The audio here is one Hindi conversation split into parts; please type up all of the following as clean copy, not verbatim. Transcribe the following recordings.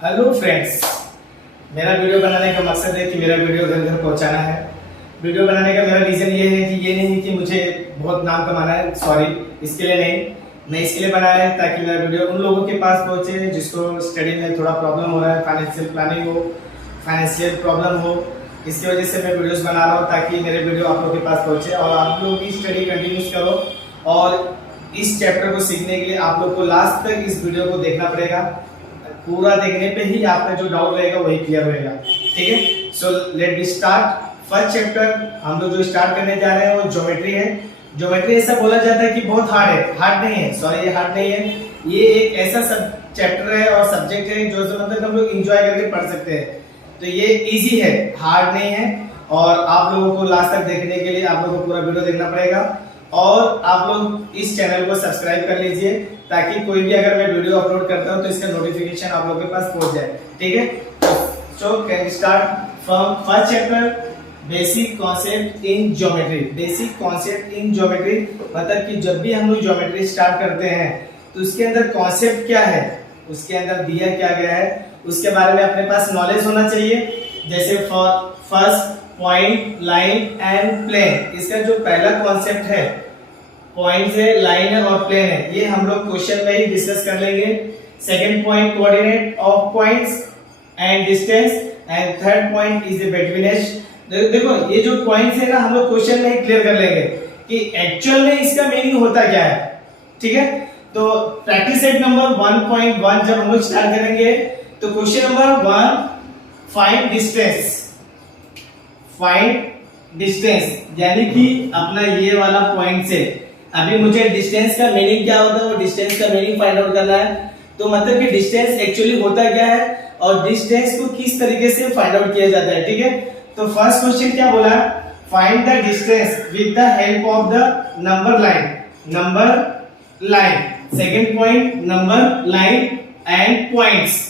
हेलो फ्रेंड्स, मेरा वीडियो बनाने का मकसद है कि मेरा वीडियो घर घर पहुंचाना है। वीडियो बनाने का मेरा रीज़न ये है कि ये नहीं कि मुझे बहुत नाम कमाना है, सॉरी, इसके लिए नहीं। मैं इसके लिए बनाया है ताकि मेरा वीडियो उन लोगों के पास पहुंचे जिसको स्टडी में थोड़ा प्रॉब्लम हो रहा है, फाइनेंशियल प्लानिंग हो, फाइनेंशियल प्रॉब्लम हो। इसकी वजह से मैं वीडियोस बना रहा हूँ ताकि मेरे वीडियो आप लोगों के पास पहुंचे और आप लोग की स्टडी कंटिन्यूस करो। और इस चैप्टर को सीखने के लिए आप लोग को लास्ट तक इस वीडियो को देखना पड़ेगा। पूरा देखने पे ही आपका जो डाउट रहेगा वही क्लियर होएगा। ठीक है, so let be start. First chapter हम लोग जो स्टार्ट करने जा रहे हैं वो ज्योमेट्री है। ज्योमेट्री ऐसा बोला जाता है कि बहुत हार्ड है, हार्ड नहीं है, सॉरी ये हार्ड नहीं है। ये एक ऐसा सब चैप्टर है और सब्जेक्ट है जो मतलब हम लोग एंजॉय करके पढ़ सकते हैं। तो ये इजी है, हार्ड नहीं है। और आप लोगों को लास्ट तक देखने के लिए आप लोगों को पूरा वीडियो देखना पड़ेगा और आप लोग इस चैनल को सब्सक्राइब कर लीजिए ताकि कोई भी अगर मैं वीडियो अपलोड करता हूं तो इसका नोटिफिकेशन आप लोगों के पास पहुंच जाए। ठीक है, so can start from first chapter, basic concept in geometry. Basic concept in geometry मतलब कि जब भी हम लोग ज्योमेट्री स्टार्ट करते हैं तो उसके अंदर कॉन्सेप्ट क्या है, उसके अंदर दिया क्या गया है, उसके बारे में अपने पास नॉलेज होना चाहिए। जैसे first point, line and plane. इसका जो पहला कॉन्सेप्ट है, पॉइंट है, लाइन है और प्लेन है, ये हम लोग क्वेश्चन में ही डिस्कस कर लेंगे। Second point, coordinate of points and distance and third point is the between edge. देखो ये जो पॉइंट्स है ना हम लोग क्वेश्चन में ही क्लियर कर लेंगे कि एक्चुअल में इसका मीनिंग होता क्या है। ठीक है, तो प्रैक्टिस सेट नंबर 1.1 जब हम लोग स्टार्ट करेंगे तो question number 1, find distance. Find distance यानी कि अपना ये वाला पॉइंट से अभी मुझे डिस्टेंस का मीनिंग क्या होता है वो डिस्टेंस का मीनिंग फाइंड आउट करना है। तो मतलब कि डिस्टेंस एक्चुअली होता क्या है और डिस्टेंस को किस तरीके से फाइंड आउट किया जाता है। ठीक है, तो फर्स्ट क्वेश्चन क्या बोला, find the distance with the help of the number line. Number line, second point number line and points.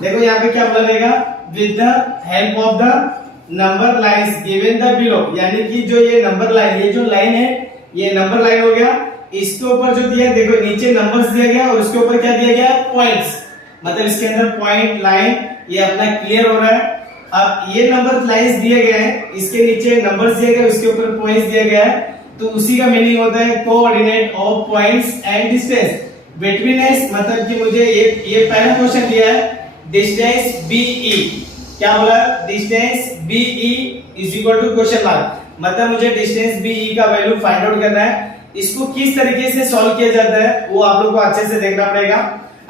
देखो यहाँ पे क्या बोला रहेगा, with the help of the number lines given the below, यानी कि जो ये नंबर लाइन, ये जो लाइन है ये नंबर लाइन हो गया। इसके ऊपर जो दिया देखो नीचे नंबर्स दिया गया और उसके ऊपर क्या दिया गया, पॉइंट्स। मतलब इसके अंदर पॉइंट, लाइन ये अपना क्लियर हो रहा है। अब ये नंबर लाइंस दिए गए हैं, इसके नीचे नंबर्स दिए गए, उसके ऊपर पॉइंट्स दिया गया है, तो उसी का मीनिंग होता है coordinate of points and distance between S. मतलब कि मुझे ये पहला क्वेश्चन दिया है, डिस्टेंस BE। क्या बोला, distance BE is equal to question mark. मतलब मुझे डिस्टेंस BE का वैल्यू फाइंड आउट करना है। इसको किस तरीके से सॉल्व किया जाता है वो आप लोग को अच्छे से देखना पड़ेगा।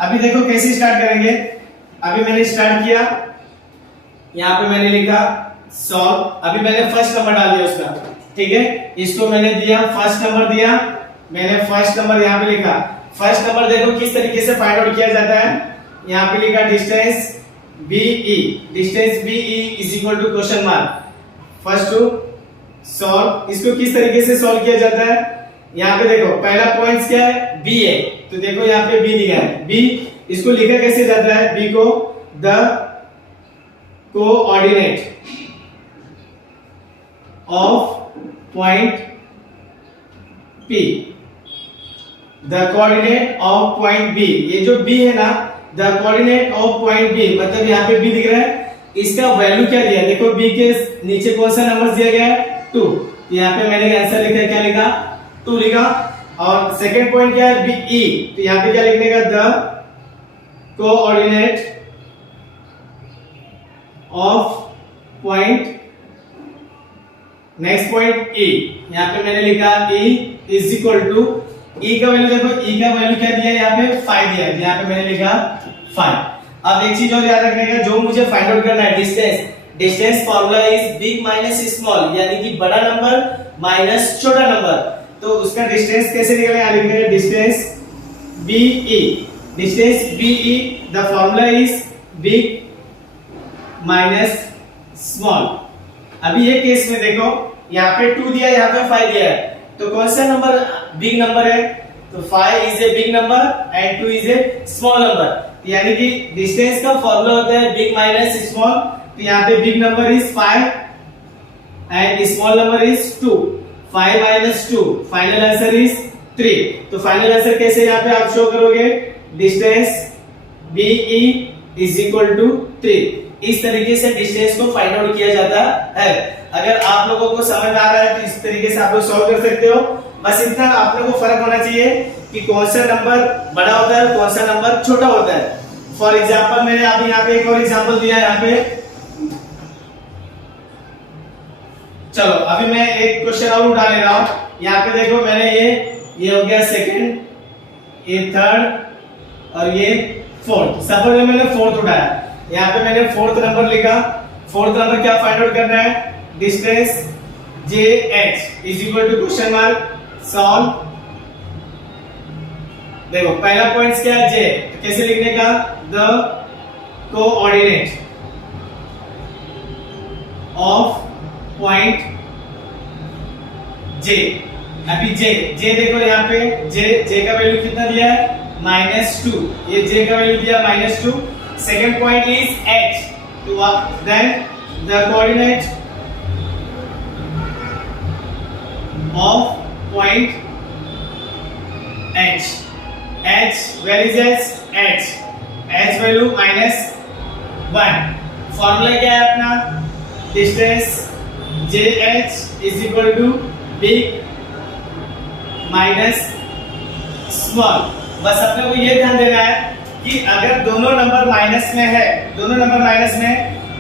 अभी देखो कैसे स्टार्ट करेंगे। अभी मैंने स्टार्ट किया, यहाँ पे मैंने लिखा सॉल्व। अभी मैंने फर्स्ट नंबर डाल दिया उसका। ठीक है, इसको मैंने दिया फर्स्ट नंबर दिया, मैंने फर्स्ट नंबर यहाँ पे लिखा। फर्स्ट नंबर देखो किस तरीके से फाइंड आउट किया जाता है। यहाँ पे लिखा distance BE, distance BE is equal to question mark. First to solve, इसको किस तरीके से सॉल्व किया जाता है। यहाँ पे देखो पहला पॉइंट क्या है, B है, तो देखो यहाँ पे B लिखा है। B इसको लिखा कैसे जाता है, B को the coordinate of point P, the coordinate of point B। ये जो B है ना, the coordinate of point B, मतलब यहाँ पे B दिख रहा है, इसका वैल्यू क्या दिया, देखो B के नीचे कौन सा नंबर दिया गया है, 2। यहाँ पे मैंने आंसर लिखा है, क्या लिखा, 2 लिखा। और सेकंड पॉइंट क्या है, BE, तो यहाँ पे क्या लिखने का, the coordinate of point, next point E, यहाँ पे मैंने लिखा E is equal to, E का वैल्यू देखो, E का वैल्यू क्या दिया है, यहाँ पे 5 दिया है, यहाँ पे मैंने लिखा 5। अब एक चीज और याद रखने का, जो मुझे फाइंड आउट करना है distance, distance formula is big minus small, यानी कि बड़ा नंबर माइनस छोटा नंबर। तो उसका डिस्टेंस कैसे निकलेगा, यहाँ लिखेंगे distance BE, distance BE the formula is big minus small. अभी ये केस में देखो यहाँ पे 2 दिया है, यहाँ पे 5 दिया है, तो कौन सा नंबर बिग नंबर है, तो 5 is a big number and 2 is a small number. यानी कि डिस्टेंस का फॉर्मूला होता है बिग माइनस स्मॉल। तो यहाँ पे big number is 5 and small number is 2। 5 minus 2, final answer is 3। तो फाइनल आंसर कैसे यहाँ पे आप शो करोगे, distance BE is equal to 3। इस तरीके से डिस्टेंस को फाइंड आउट किया जाता है। अगर आप लोगों को समझ में आ रहा है तो इस तरीके से आप लोग सॉल्व कर सकते हो। बस इतना आप लोगों को फर्क होना चाहिए कि कौन सा नंबर बड़ा होता है, कौन सा नंबर छोटा होता है। फॉर एग्जांपल मैंने अभी यहाँ पे एक और एग्जांपल दिया है। यहाँ पे चलो अभी मैं एक क्वेश्चन और उठा ले रहा हूं। यहाँ पे देखो मैंने ये हो गया सेकंड, ये थर्ड और ये फोर्थ। सपोज मैंने फोर्थ उठाया, यहाँ पे मैंने फोर्थ नंबर लिखा। फोर्थ नंबर क्या फाइंड आउट करना है? Distance J H is equal to question mark solve. देखो पहला पॉइंट क्या है? जे। कैसे लिखने का? The coordinate of point J. अभी जे देखो यहाँ पे जे का वैल्यू कितना दिया है? -2। ये जे का वैल्यू दिया -2। सेकंड पॉइंट इज एच, तो then the coordinate of point H. Where is H? H value -1। Formula क्या है अपना? Distance J H is equal to big minus small. बस अपने को ये ध्यान देना है कि अगर दोनों नंबर माइनस में है,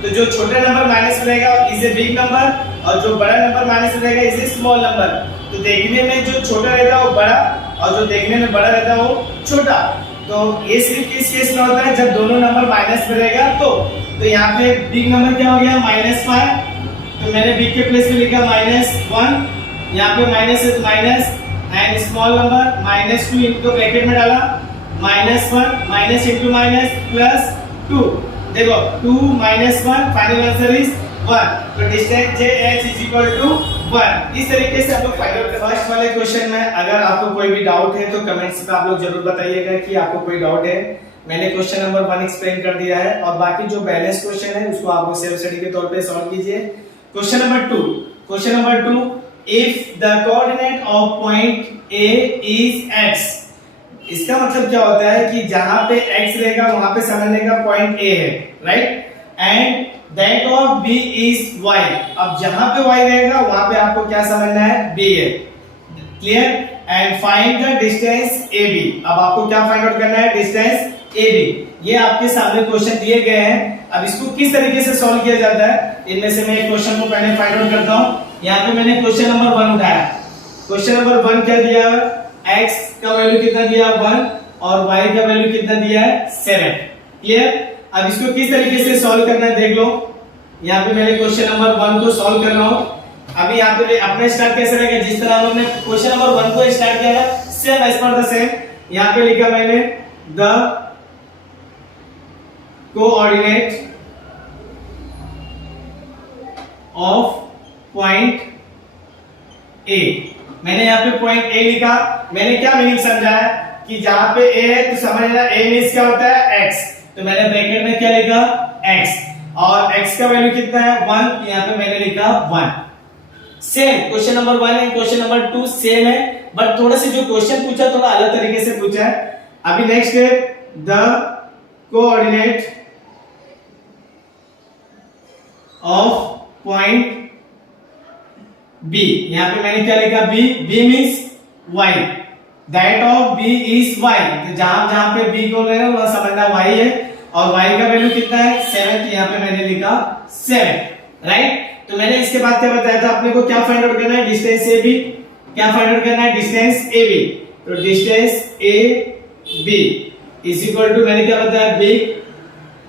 तो जो छोटा नंबर माइनस में रहेगा इज ए बिग नंबर और जो बड़ा नंबर माइनस में रहेगा इज ए स्मॉल नंबर। तो देखने में जो छोटा रहता है वो बड़ा और जो देखने में बड़ा रहता है वो छोटा। तो ये सिर्फ किस केस में होता है? जब दोनों नंबर माइनस में रहेगा तो यहाँ पे बिग नंबर क्या हो गया? -5। तो मैंने बिग के प्लेस में लिखा -1। यहाँ पे माइनस है तो माइनस, एंड स्मॉल नंबर -2 इनको ब्रैकेट में डाला। -1 माइनस इंटू माइनस प्लस 2। देखो 2 - 1 फाइनल आंसर इज 1। तो distance J H is equal to 1। इस तरीके से हम लोग फाइंड आउट। फर्स्ट वाले क्वेश्चन में अगर आपको कोई भी डाउट है तो कमेंट्स में आप लोग जरूर बताइएगा कि आपको कोई डाउट है। मैंने क्वेश्चन नंबर 1 एक्सप्लेन कर दिया है और बाकी जो बैलेंस क्वेश्चन है उसको आप लोग सेल्फ स्टडी के तौर पे सॉल्व कीजिए। Question number 2, if the coordinate of point A is x। इसका मतलब क्या होता है कि जहां पे x रहेगा वहां पे समझने का पॉइंट a है, right? And that of b is y। अब जहां पे y रहेगा वहां पे आपको क्या समझना है? b है। Clear? And find the distance ab। अब आपको क्या फाइंड आउट करना है? Distance ab। ये आपके सामने क्वेश्चन दिए गए हैं। अब इसको किस तरीके से सॉल्व किया जाता है, इनमें से मैं एक क्वेश्चन को पहले फाइंड आउट करता हूं। यहाँ पे मैंने क्वेश्चन नंबर 1 उठाया। क्वेश्चन नंबर 1 क्या दिया? x का वैल्यू कितना दिया? 1 और y का वैल्यू कितना दिया है? 7। क्लियर? अब इसको किस तरीके से सॉल्व करना है देख लो। यहाँ पे मैंने क्वेश्चन नंबर 1 को सॉल्व कर रहा हूं। अभी यहाँ पे अपना स्टार्ट कैसे रहेगा? जिस तरह हमने क्वेश्चन नंबर 1 को स्टार्ट किया था सेम एज पर द सेम। यहाँ पे लिखा मैंने the coordinate of point A. मैंने यहाँ पे पॉइंट ए लिखा। मैंने क्या मीनिंग समझा है कि जहां पे ए है तो समझना ए मींस क्या होता है? x। तो मैंने ब्रैकेट में क्या लिखा? x और x का वैल्यू कितना है? 1। यहाँ पे मैंने लिखा 1। सेम क्वेश्चन नंबर 1 है, क्वेश्चन नंबर 2 सेम है, बट थोड़ा सा जो क्वेश्चन पूछा थोड़ा अलग तरीके से पूछा है। अभी नेक्स्ट है the coordinate of point B। यहाँ पे मैंने क्या लिखा? B means y। That of B is y। तो जहां पे B को ले रहे हो वहां समझना y है और y का वैल्यू कितना है? 7। तो यहाँ पे मैंने लिखा 7, राइट? तो मैंने इसके बाद क्या बताया था अपने को? क्या फाइंड आउट करना है? Distance AB। क्या फाइंड आउट करना है? Distance AB। तो distance AB is equal to मैंने क्या बताया? Big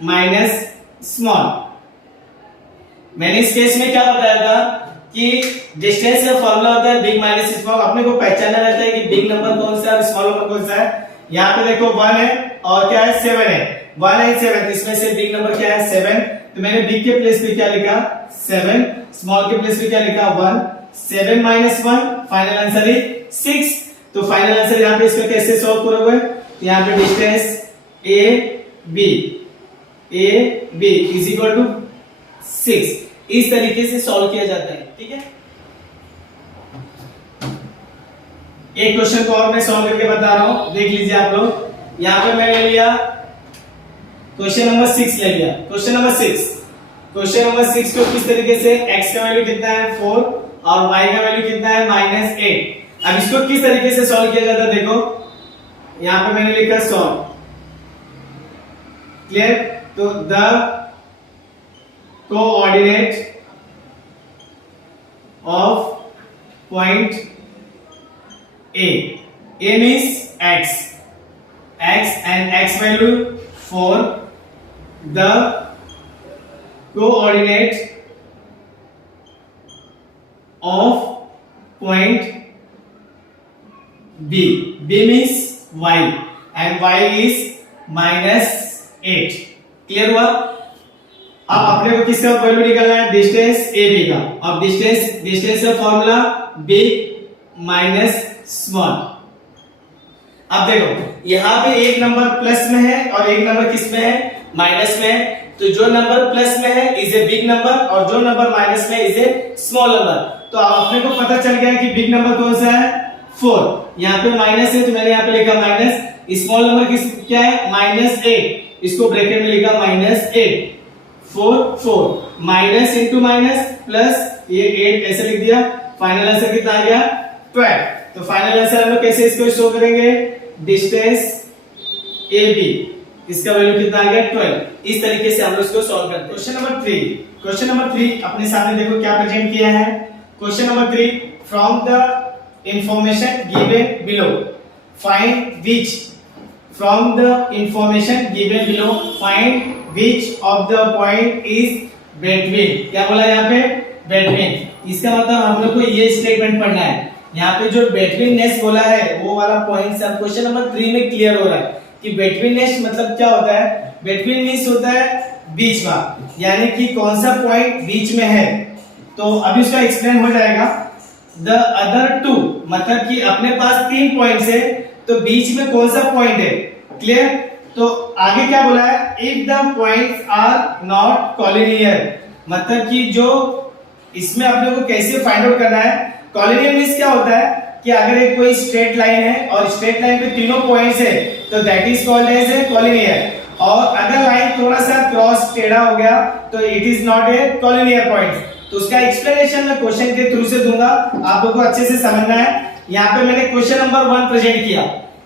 minus small. मैंने इस केस में क्या बताया था कि डिस्टेंस का फॉर्मूला होता है बिग माइनस स्मॉल। अपने को पहचानना रहता है कि बिग नंबर कौन सा है और स्मॉल नंबर कौन सा है। यहाँ पे देखो 1 है और क्या है? 7 है। 1 है 7, इसमें से बिग नंबर क्या है? 7। तो मैंने बिग के प्लेस पे क्या लिखा? 7। स्मॉल के प्लेस पे क्या लिखा? 1। 7 - 1 फाइनल आंसर इज 6। तो फाइनल आंसर यहाँ पे इसको कैसे सॉल्व करोगे? यहाँ पे distance AB is equal to 6। इस तरीके से सॉल्व किया जाता है, ठीक है? एक क्वेश्चन को और मैं सॉल्व करके बता रहा हूं, देख लीजिए आप लोग। यहाँ पे मैंने लिया क्वेश्चन नंबर 6 ले लिया। क्वेश्चन नंबर 6 को किस तरीके से x का वैल्यू कितना है 4 और y का वैल्यू कितना है -8। अब इसको किस तरीके से सॉल्व किया जाता है देखो, यहां पे मैंने लिखा सॉल्व, क्लियर। तो the coordinate of point A means x and x value 4, the coordinate of point B means y and y is -8। Clear हुआ। अब अपने को किसका वैल्यू निकालना है, डिस्टेंस AB का। अब डिस्टेंस का फॉर्मूला बिग माइनस स्मॉल। अब देखो यहाँ पे एक नंबर प्लस में है और एक नंबर किस में है, माइनस में है। तो जो नंबर प्लस में है इज ए बिग नंबर और जो नंबर माइनस में इज ए स्मॉल नंबर। तो अब अपने को पता चल गया कि बिग नंबर कौन सा है 4, यहाँ पे माइनस है तो मैंने यहाँ पे लिखा माइनस, स्मॉल नंबर किस क्या है -8, इसको ब्रैकेट में लिखा -8, 4 माइनस इंटू माइनस प्लस ये 8 ऐसे लिख दिया। फाइनल आंसर कितना आ गया 12। तो फाइनल आंसर हम लोग कैसे इसको शो करेंगे, डिस्टेंस AB इसका वैल्यू कितना आ गया 12। इस तरीके से हम लोग इसको सॉल्व करते हैं। क्वेश्चन नंबर 3 अपने सामने देखो क्या प्रेजेंट किया है। Question number 3, from the information given below find which of the point is between. क्या बोला यहाँ पे, बिटवीन। इसका मतलब हम लोग को ये स्टेटमेंट पढ़ना है। यहाँ पे जो बिटवीननेस बोला है वो वाला पॉइंट सब क्वेश्चन नंबर 3 में क्लियर हो रहा है कि बिटवीननेस मतलब क्या होता है। बिटवीन मींस होता है बीच में, यानी कि कौन सा पॉइंट बीच में है। तो अभी उसका एक्सप्लेन हो जाएगा। द अदर टू मतलब कि अपने पास 3 पॉइंट्स है तो बीच में कौन सा पॉइंट है, क्लियर। तो आगे क्या बोला है, if the points are not collinear, मतलब कि जो इसमें अपने को कैसे फाइंड आउट करना है। कॉलिनियर मींस क्या होता है कि अगर एक कोई स्ट्रेट लाइन है और स्ट्रेट लाइन पे तीनों पॉइंट्स है तो that is called as a collinear. और अगर लाइन थोड़ा सा क्रॉस टेढ़ा हो गया तो it is not a collinear point. तो उसका एक्सप्लेनेशन मैं क्वेश्चन के थ्रू से दूंगा, आप लोगों को अच्छे से समझना है। यहाँ पे मैंने क्वेश्चन नंबर 1 प्रेजेंट किया।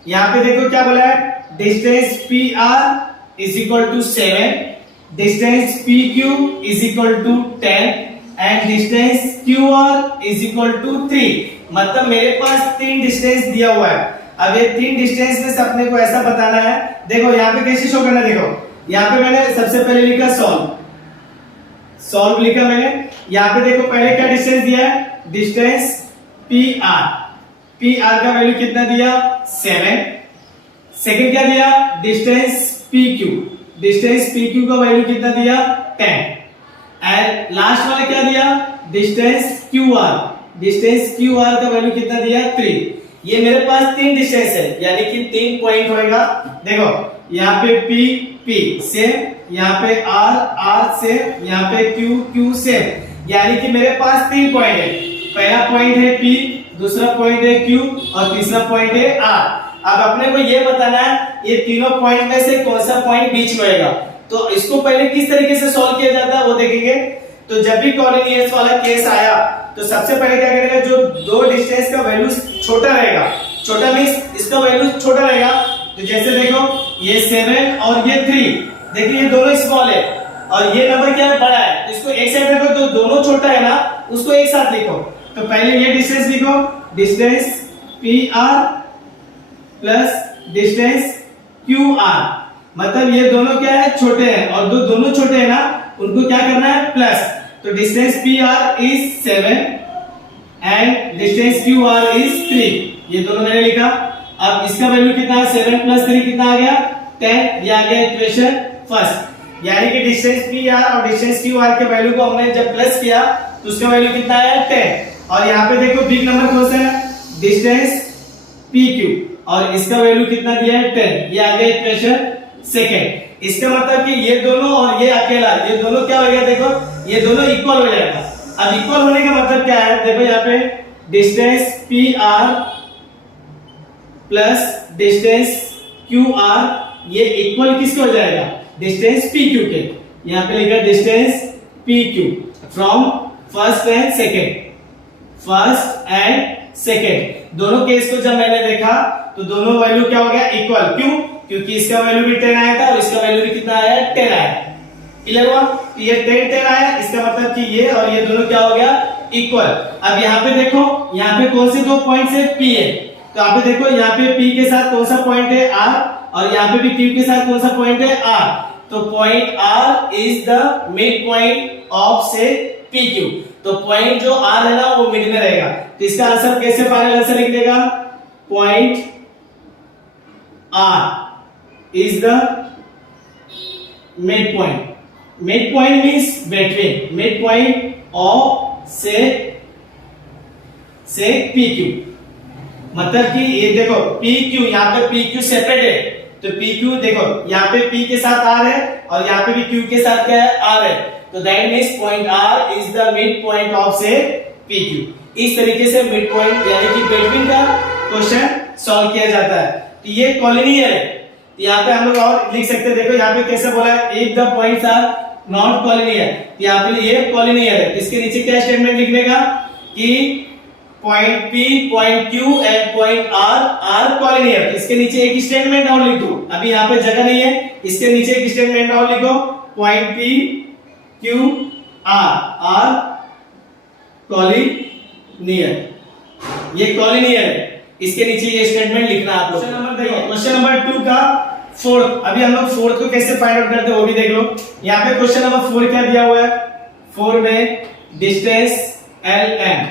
यहाँ पे देखो क्या बोला है, distance PR is equal to 7, distance PQ is equal to 10 and distance QR is equal to 3। मतलब मेरे पास 3 डिस्टेंस दिया हुआ है। अब ये 3 डिस्टेंस में से अपने को ऐसा बताना है। देखो यहाँ पे कैसे शो करना है, देखो यहाँ पे मैंने सबसे पहले लिखा सॉल्व लिखा मैंने। यहाँ पे देखो पहले क्या डिस्टेंस दिया है, डिस्टेंस PR का वैल्यू कितना दिया 7। सेकंड क्या दिया, डिस्टेंस PQ का वैल्यू कितना दिया 10 एंड लास्ट वाला क्या दिया, डिस्टेंस QR का वैल्यू कितना दिया 3। ये मेरे पास 3 डिस्टेंस है, यानी कि 3 पॉइंट होएगा। देखो यहाँ पे P से, यहाँ पे R से, यहाँ पे Q से, यानी कि मेरे पास 3 पॉइंट है। पहला पॉइंट है P, दूसरा पॉइंट है Q और तीसरा पॉइंट है R। अब अपने को ये बताना है ये तीनों पॉइंट में से कौन सा पॉइंट बीच में होएगा। तो इसको पहले किस तरीके से सॉल्व किया जाता है वो देखेंगे। तो जब भी कॉलिनियस वाला केस आया तो सबसे पहले क्या करेगा, जो 2 डिस्टेंस का वैल्यू छोटा रहेगा, छोटा मींस इसका वैल्यू छोटा रहेगा। तो जैसे देखो ये 7 और ये 3, देखिए ये दोनों स्मॉल है और ये नंबर क्या है बड़ा है, तो इसको एक साइड रखो। तो दोनों छोटा है ना, उसको एक साथ लिखो। तो पहले ये डिस्टेंस लिखो, distance PR plus distance QR, मतलब ये दोनों क्या है छोटे हैं और दोनों छोटे हैं ना, उनको क्या करना है प्लस। तो distance PR is 7 and distance QR is 3, ये दोनों मैंने लिखा। अब इसका वैल्यू कितना है, 7 + 3 कितना आ गया 10, ये आ गया इक्वेशन फर्स्ट। यानी कि डिस्टेंस PR और डिस्टेंस QR के वैल्यू को हमने जब प्लस किया तो उसका वैल्यू कितना आया 10। और यहाँ पे देखो बिग नंबर कौन सा है, डिस्टेंस PQ और इसका वैल्यू कितना दिया है 10, ये आ गया इक्वेशन सेकंड। इसका मतलब कि ये दोनों और ये अकेला, ये दोनों क्या हो गया, देखो ये दोनों इक्वल हो जाएगा। अब इक्वल होने का मतलब क्या है, देखो यहाँ पे distance PR plus distance QR ये इक्वल किसको हो जाएगा, डिस्टेंस PQ के, यहाँ पे लिखा distance PQ from first and second दोनों केस को जब मैंने देखा तो दोनों वैल्यू क्या हो गया इक्वल। क्यों? क्योंकि इसका वैल्यू भी 10 आया था और इसका वैल्यू भी कितना आया 10 आया। क्लियर हुआ? तो ये 10 आया, इसका मतलब कि ये और ये दोनों क्या हो गया इक्वल। अब यहाँ पे देखो, यहाँ पे कौन से दो पॉइंट है P है, तो आप देखो यहाँ पे P के साथ कौन सा पॉइंट है R और यहाँ पे भी Q के साथ कौन सा पॉइंट है R। तो point R is the mid point of से PQ। तो पॉइंट जो R है ना वो मिड में रहेगा। तो इसका आंसर कैसे फाइनल आंसर लिख देगा, point R is the mid point. Mid point means between, mid point of से PQ। मतलब कि ये देखो PQ, यहाँ पे PQ सेपरेट है, तो PQ देखो यहाँ पे P के साथ R है और यहाँ पे भी Q के साथ क्या है R है। तो that means point R is the mid point of से PQ। इस तरीके से मिड पॉइंट यानी कि बिटवीन का क्वेश्चन सॉल्व किया जाता है। तो ये कॉलिनियर है। तो यहाँ पे हम लोग और लिख सकते हैं, देखो यहाँ पे कैसे बोला है, if the points are not collinear. यहाँ पे ये कॉलिनियर है, इसके नीचे क्या स्टेटमेंट लिखने का कि point P, point Q and point R are collinear. इसके नीचे एक स्टेटमेंट और लिख दो, अभी यहाँ पे जगह नहीं है, इसके नीचे एक स्टेटमेंट और लिखो, point P, Q, R are collinear. ये कॉलिनियर है, इसके नीचे ये स्टेटमेंट लिखना आप लोग। क्वेश्चन नंबर 2 का फोर्थ, अभी हम लोग फोर्थ को कैसे फाइंड आउट करते हैं वो भी देख लो। यहाँ पे क्वेश्चन नंबर 4 क्या दिया हुआ है, 4 में distance LM,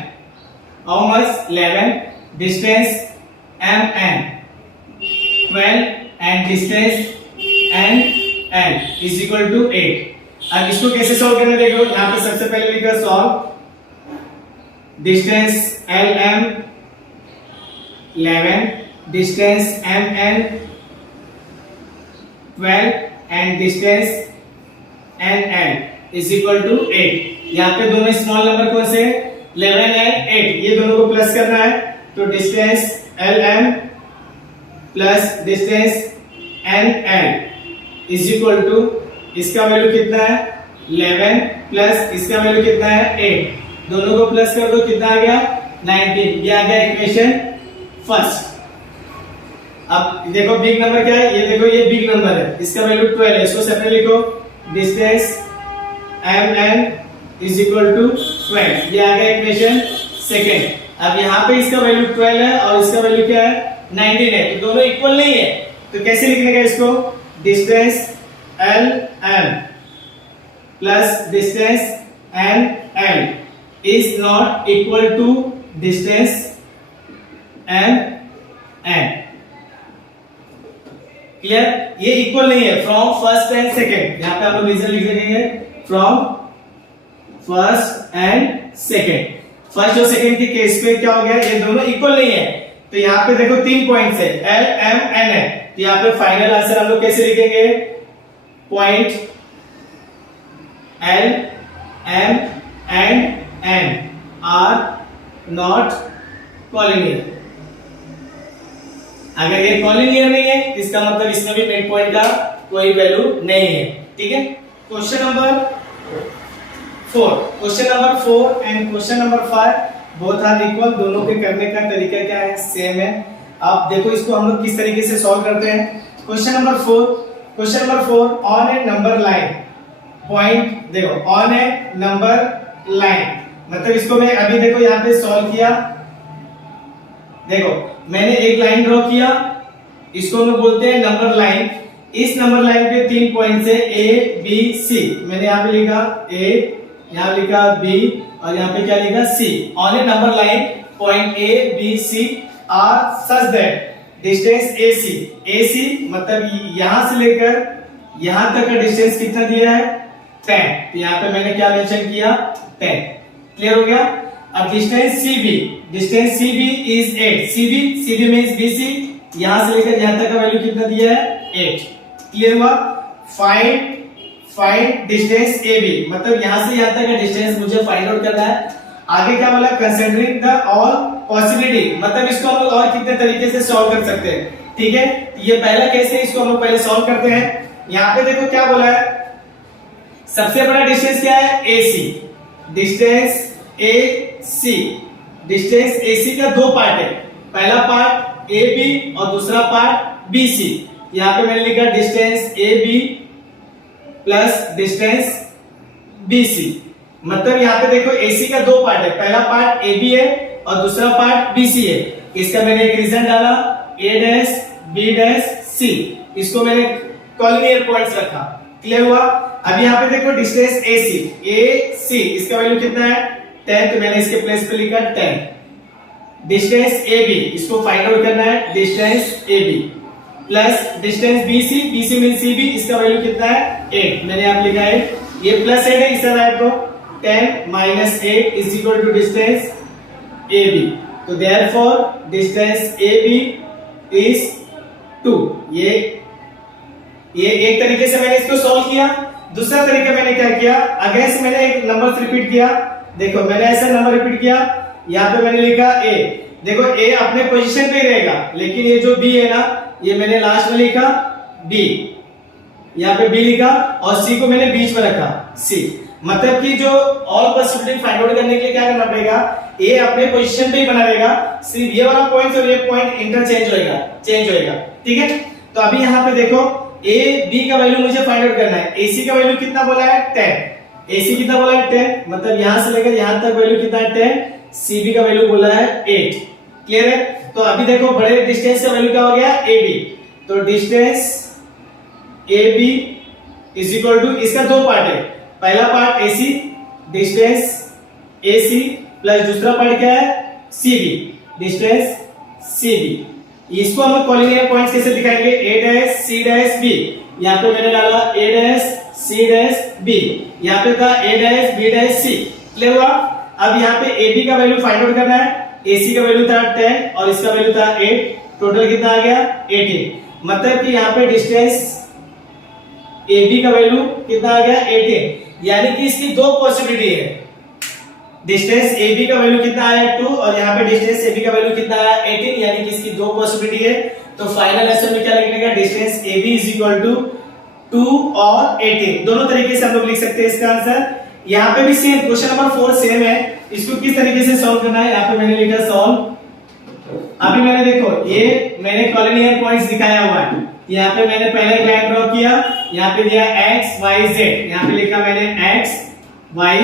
how much 11, distance MN 12 and distance NN is equal to 8। अब इसको कैसे सॉल्व करना देखो, यहाँ पे सबसे पहले लिखा solve distance LM 11, distance MN 12 and distance NN is equal to 8। यहाँ पे दोनों स्मॉल नंबर कौन से 11 एंड 8, ये दोनों को प्लस करना है। तो distance LM plus distance NN is equal to, इसका वैल्यू कितना है 11 प्लस इसका वैल्यू कितना है 8, दोनों को प्लस कर दो, कितना आ गया 19। ये आ गया इक्वेशन फर्स्ट। अब देखो बिग नंबर क्या है, ये देखो ये बिग नंबर है, इसका वैल्यू 12 है, इसको सेपरेट लिखो, distance MN is equal to 12। ये आ गया इक्वेशन सेकंड। अब यहाँ पे इसका वैल्यू 12 है और इसका वैल्यू क्या है 19 है, तो दोनों इक्वल नहीं है। तो कैसे लिखने का इसको, distance LM plus distance NN is not equal to distance MN। Clear? ये इक्वल नहीं है फ्रॉम फर्स्ट एंड सेकंड। यहाँ पे आप लोग रीजन लिख देंगे from first and second. First और सेकंड के केस पे क्या हो गया, ये दोनों इक्वल नहीं है। तो यहाँ पे देखो 3 पॉइंट्स है L M N है, तो यहाँ पे फाइनल आंसर हम लोग कैसे लिखेंगे, point L M and N are not collinear. अगर ये कॉलिनियर नहीं है इसका मतलब इसमें भी मिड पॉइंट का कोई वैल्यू नहीं है। ठीक है, question number 4 and question number 5 both are equal. दोनों के करने का तरीका क्या है, सेम है। आप देखो इसको हम लोग किस तरीके से सॉल्व करते हैं। Question number 4 on a number line point, देखो ऑन ए नंबर लाइन मतलब इसको मैं अभी देखो यहाँ पे सॉल्व किया, देखो मैंने एक लाइन ड्रॉ किया, इसको हम लोग बोलते हैं नंबर लाइन। इस नंबर लाइन पे 3 पॉइंट्स है A B C, मैंने यहाँ पे लिखा A, यहाँ लिखा B और यहाँ पे क्या लिखा C। On a number line point A B C are such that distance AC मतलब यहां से लेकर यहां तक का डिस्टेंस कितना दिया है 10। तो यहाँ पे मैंने क्या मेंशन किया 10। क्लियर हो गया। अब distance CB is 8। CB means BC, यहां से लेकर यहां तक का वैल्यू कितना दिया है 8। क्लियर हुआ। फाइंड डिस्टेंस AB मतलब यहां से यहां तक का डिस्टेंस मुझे फाइंड आउट करना है। आगे क्या बोला, कंसीडरिंग द ऑल पॉसिबिलिटी मतलब इसको हम लोग और कितने तरीके से सॉल्व कर सकते हैं। ठीक है, ये पहला केस है, इसको हम लोग पहले सॉल्व करते हैं। यहाँ पे देखो क्या बोला है, सबसे बड़ा डिस्टेंस क्या है, AC। Distance AC, distance AC का दो पार्ट है, पहला पार्ट AB और दूसरा पार्ट BC। यहाँ पे मैंने लिखा distance AB plus distance BC। मतलब यहाँ पे देखो AC का दो पार्ट है, पहला पार्ट AB है और दूसरा पार्ट BC है। इसका मैंने एक रीजन डाला A dash B dash C, इसको मैंने कॉलिनियर पॉइंट्स रखा। क्लियर हुआ? अब यहाँ पे देखो डिस्टेंस AC, इसका वैल्यू कितना है 10, तो मैंने इसके प्लेस पे लिखा 10। डिस्टेंस AB, इसको फाइंड आउट करना है, distance AB plus distance BC mean CB, इसका वैल्यू कितना है 8, मैंने यहाँ लिखा है ये प्लस 8 है, इस तरह तो 10 minus 8 is equal to distance AB। तो देयरफॉर डिस्टेंस AB इज 2। ये एक तरीके से मैंने इसको सॉल्व किया। दूसरा तरीका मैंने क्या किया, अगेन से मैंने एक नंबर रिपीट किया। देखो मैंने ऐसा नंबर रिपीट किया, यहाँ पे मैंने लिखा A। देखो A अपने पोजीशन पे ही रहेगा, लेकिन ये जो B है ना, ये मैंने लास्ट में लिखा B, यहाँ पे B लिखा और C को मैंने बीच में रखा C। मतलब कि जो ऑल पॉसिबिलिटी फाइंड आउट करने के लिए क्या करना पड़ेगा, A अपने पोजीशन पे ही बना रहेगा, सिर्फ ये वाला पॉइंट और ये पॉइंट इंटरचेंज होएगा, चेंज होएगा। ठीक है, तो अभी यहाँ पे देखो A B का वैल्यू मुझे फाइंड आउट करना है। AC का वैल्यू कितना बोला है 10, AC कितना बोला है 10, मतलब यहां से लेकर यहां तक वैल्यू कितना है 10। CB का वैल्यू बोला है 8। क्लियर है? तो अभी देखो बड़े डिस्टेंस का वैल्यू क्या हो गया AB, तो distance AB is equal to, इसका दो पार्ट है, पहला part AC distance AC plus दूसरा पार्ट क्या है CB डिस्टेंस CB। इसको हम कॉलिनियर पॉइंट्स कैसे दिखाएंगे, A dash C dash B। यहाँ पे मैंने डाला A dash C dash B, यहाँ पे था A dash B dash C। Clear हुआ? अब यहाँ पे AB का वैल्यू फाइंड आउट करना है। AC का वैल्यू था 10 और इसका वैल्यू था 8, टोटल कितना आ गया 18। मतलब कि यहाँ पे डिस्टेंस AB का वैल्यू कितना आ गया 18, यानी कि इसकी दो पॉसिबिलिटी है। डिस्टेंस AB का वैल्यू कितना आया 2 और यहाँ पे डिस्टेंस AB का वैल्यू कितना आया 18, यानी कि इसकी दो पॉसिबिलिटी है। तो फाइनल आंसर में क्या लिखने का, distance AB is equal to 2 और 18, दोनों तरीके से हम लोग लिख सकते हैं इसका आंसर। यहाँ पे भी सेम, क्वेश्चन नंबर 4 सेम है, इसको किस तरीके से सॉल्व करना है, यहाँ पे मैंने लिखा सॉल्व। अभी मैंने देखो ये मैंने कॉलिनियर पॉइंट्स दिखाया हुआ है, यहाँ पे मैंने पहले एक लाइन ड्रॉ किया, यहाँ पे दिया x y z, यहाँ पे लिखा मैंने x y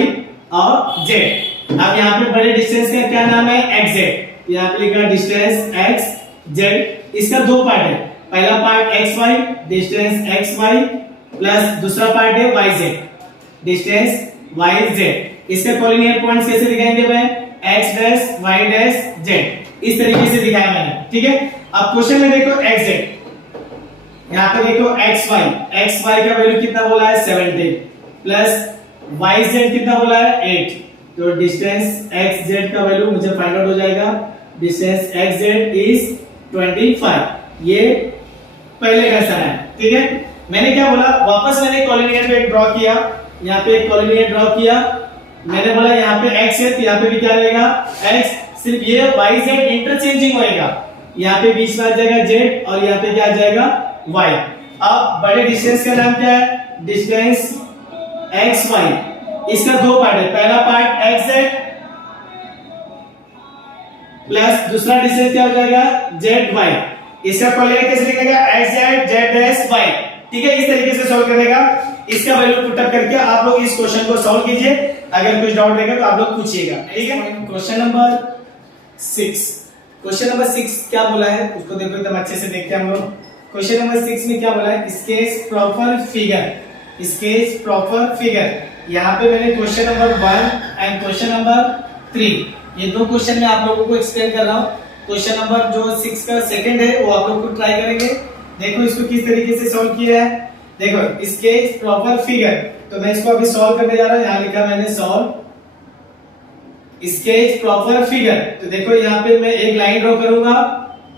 और z। अब यहाँ पे बड़े डिस्टेंस का क्या नाम है xz, यहाँ पे लिखा डिस्टेंस xz। इसका दो पार्ट है, पहला part xy distance xy plus दूसरा पार्ट है yz डिस्टेंस yz। इसका कॉलिनियर पॉइंट्स कैसे दिखाएंगे मैं, x dash y dash z, इस तरीके से दिखाया मैंने। ठीक है, अब क्वेश्चन में देखो xz, यहाँ पे देखो xy का वैल्यू कितना बोला है 70 प्लस yz कितना बोला है 8, तो डिस्टेंस xz का वैल्यू मुझे फाइंड आउट हो जाएगा, डिस्टेंस xz इज 25। ये पहले कैसा है। ठीक है, मैंने क्या बोला, वापस मैंने कॉलिनियर पे ड्रॉ किया, यहाँ पे एक कॉलिनियर ड्रॉ किया, मैंने बोला यहाँ पे x है तो यहाँ पे भी क्या रहेगा x, सिर्फ ये yz इंटरचेंजिंग होएगा, यहाँ पे बीच में आ जाएगा z और यहाँ पे क्या आ जाएगा y। अब बड़े डिस्टेंस का नाम क्या है, डिस्टेंस xy। इसका दो पार्ट है, पहला पार्ट xz प्लस दूसरा डिस्टेंस क्या हो जाएगा zy। इसका कॉलिनियर कैसे लिखेगा, xz z डैश y। ठीक है, इस तरीके से सॉल्व करने का, इसका वैल्यू पुट अप करके आप लोग इस क्वेश्चन को सॉल्व कीजिए। अगर कुछ डाउट रहेगा तो आप लोग पूछिएगा। ठीक है, क्वेश्चन नंबर 6, क्वेश्चन नंबर 6 क्या बोला है उसको देखो एकदम अच्छे से देखते हैं हम लोग। क्वेश्चन नंबर 6 में क्या बोला है, sketch proper figure, sketch proper figure. यहाँ पे मैंने question number 1 and question number 3, ये दो क्वेश्चन में आप लोगों को एक्सप्लेन कर रहा हूँ। क्वेश्चन नंबर जो 6 का सेकंड है वो आप लोग को ट्राई करेंगे। देखो इसको किस तरीके से सॉल्व किया है, देखो स्केच प्रॉपर फिगर, तो मैं इसको अभी सॉल्व करने जा रहा हूँ। यहाँ लिखा मैंने सॉल्व स्केच प्रॉपर फिगर। तो देखो यहाँ पे मैं एक लाइन ड्रॉ करूंगा,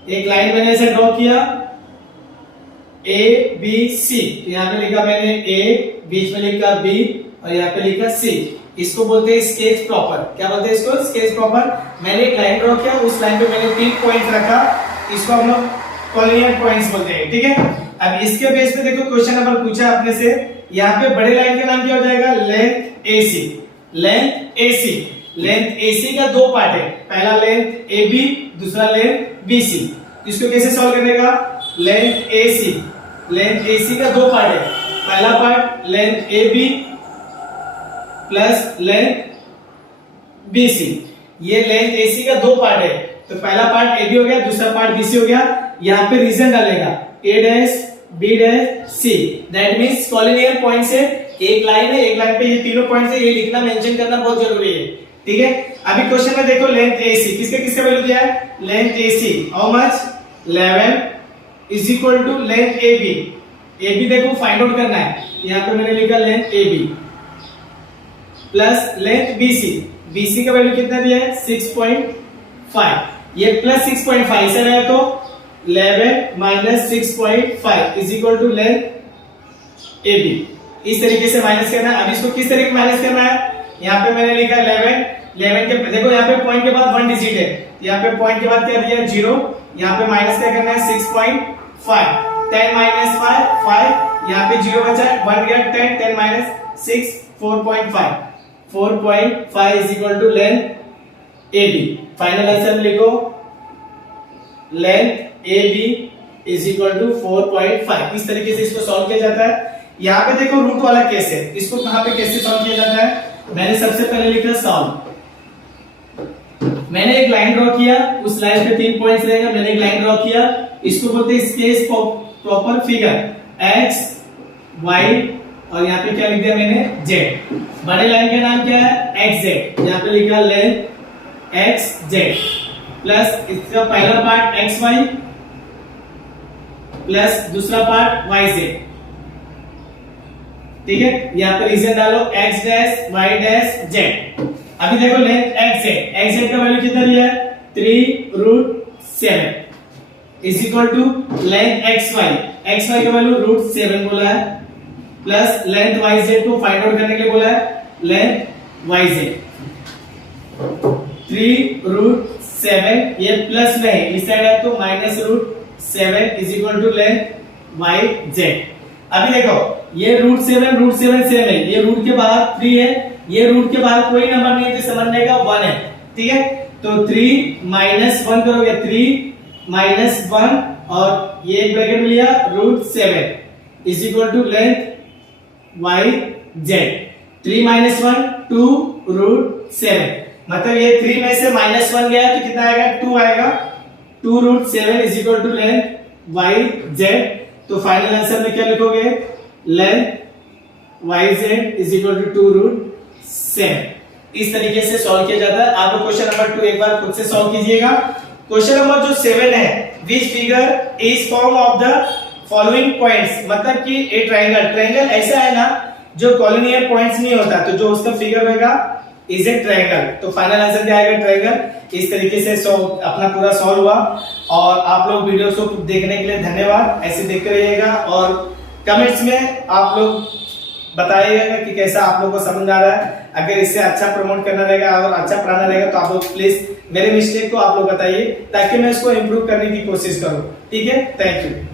एक लाइन मैंने ऐसे ड्रॉ किया A B C, यहाँ पे लिखा मैंने A, बीच में लिखा B और यहाँ पे लिखा C। इसको बोलते हैं स्केच प्रॉपर। क्या बोलते हैं इसको, स्केच प्रॉपर। मैंने एक लाइन ड्रॉ किया, उस लाइन पे मैंने 3 पॉइंट रखा, इसको हम लोग कॉलिनियर पॉइंट्स बोलते हैं। ठीक है, अब इसके बेस पे देखो क्वेश्चन नंबर पूछा अपने से, यहाँ पे बड़े लाइन का नाम क्या हो जाएगा, length AC। Length AC, length AC का दो पार्ट है, पहला लेंथ AB, दूसरा लेंथ BC। इसको कैसे सॉल्व करने का, लेंथ AC, लेंथ AC का दो पार्ट है, पहला part length AB plus length BC। ये लेंथ AC का दो पार्ट है, तो पहला पार्ट AB हो गया, दूसरा पार्ट BC हो गया। यहाँ पे रीजन डालेगा A dash B dash C, that means collinear point से एक लाइन है, एक लाइन पे ये तीनों पॉइंट है, ये लिखना मेंशन करना बहुत जरूरी है, ठीक है। अभी क्वेश्चन में देखो लेंथ AC किसके किसके वैल्यू दिया है, length AC how much 11 is equal to length AB। AB देखो फाइंड आउट करना है, यहाँ पे मैंने लिखा length AB plus length BC। BC का वैल्यू कितना दिया है 6.5, ये प्लस 6.5 से रहा तो 11 minus 6.5 is equal to length AB। इस तरीके से माइनस करना है। अब इसको किस तरीके से माइनस करना है, यहाँ पे मैंने लिखा 11 के देखो यहाँ पे पॉइंट के बाद 1 डिजिट है, यहाँ पे पॉइंट के बाद क्या दिया 0, यहाँ पे माइनस क्या करना है 6.5, 10 माइनस 5, यहाँ पे 0 बचा, 1 गया 10, 10 minus 6 4.5, 4.5 is equal to length AB। Final answer लिखो, length AB is equal to 4.5। इस तरीके से इसको सॉल्व किया जाता है। यहाँ पे देखो रूट वाला केस है, इसको कहां पे कैसे सॉल्व किया जाता है, मैंने सबसे पहले लिखा सॉल्व। मैंने एक लाइन ड्रॉ किया, उस लाइन पे 3 पॉइंट्स रहेगा, मैंने एक लाइन ड्रॉ किया, इसको बोलते हैं sketch proper figure, x y और यहाँ पे क्या लिख दिया मैंने z। बड़े लाइन का नाम क्या है xz, यहाँ पे लिखा लेंथ xz प्लस इसका पहला पार्ट xy प्लस दूसरा पार्ट yz, ठीक है। यहाँ पे रीजन डालो x dash y dash z। अभी देखो लेंथ xz का वैल्यू कितना दिया है 3√7 is equal to length xy का वैल्यू √7 बोला है, प्लस लेंथ yz को फाइंड आउट करने के लिए बोला है लेंथ yz 3√7, ये प्लस में है, इस साइड है तो -√7 is equal to length yz। अभी देखो ये √7 सेम है, ये रूट के बाहर 3 है, ये रूट के बाहर कोई नंबर नहीं है तो समझने का 1 है, ठीक है। तो 3 माइनस 1 करोगे 3 माइनस 1 और ये ब्रैकेट में लिया √7 is equal to length yz। 3 minus 1 2√7, मतलब ये 3 में से -1 गया तो कितना आएगा 2 आएगा, 2√7 is equal to length yz। तो फाइनल आंसर में क्या लिखोगे, length yz is equal to 2√7। इस तरीके से सॉल्व किया जाता है। आप लोग क्वेश्चन नंबर 2 एक बार खुद से सॉल्व कीजिएगा। क्वेश्चन नंबर जो 7 है, which figure is form of the following points, मतलब कि ए ट्रायंगल ऐसा है ना जो कॉलिनियर पॉइंट्स नहीं होता, तो जो उसका फिगर होगा इज ए ट्रायंगल। तो फाइनल आंसर क्या आएगा ट्रायंगल। इस तरीके से अपना पूरा सॉल्व हुआ। और आप लोग वीडियो को देखने के लिए धन्यवाद, ऐसे देखते रहिएगा और कमेंट्स में आप लोग बताइएगा कि कैसा आप लोग को समझ आ रहा है। अगर इससे अच्छा प्रमोट करना रहेगा और अच्छा पढ़ाना रहेगा तो आप लोग प्लीज मेरे मिस्टेक को आप लोग बताइए ताकि मैं इसको इम्प्रूव करने की कोशिश करूं, ठीक है। Thank you.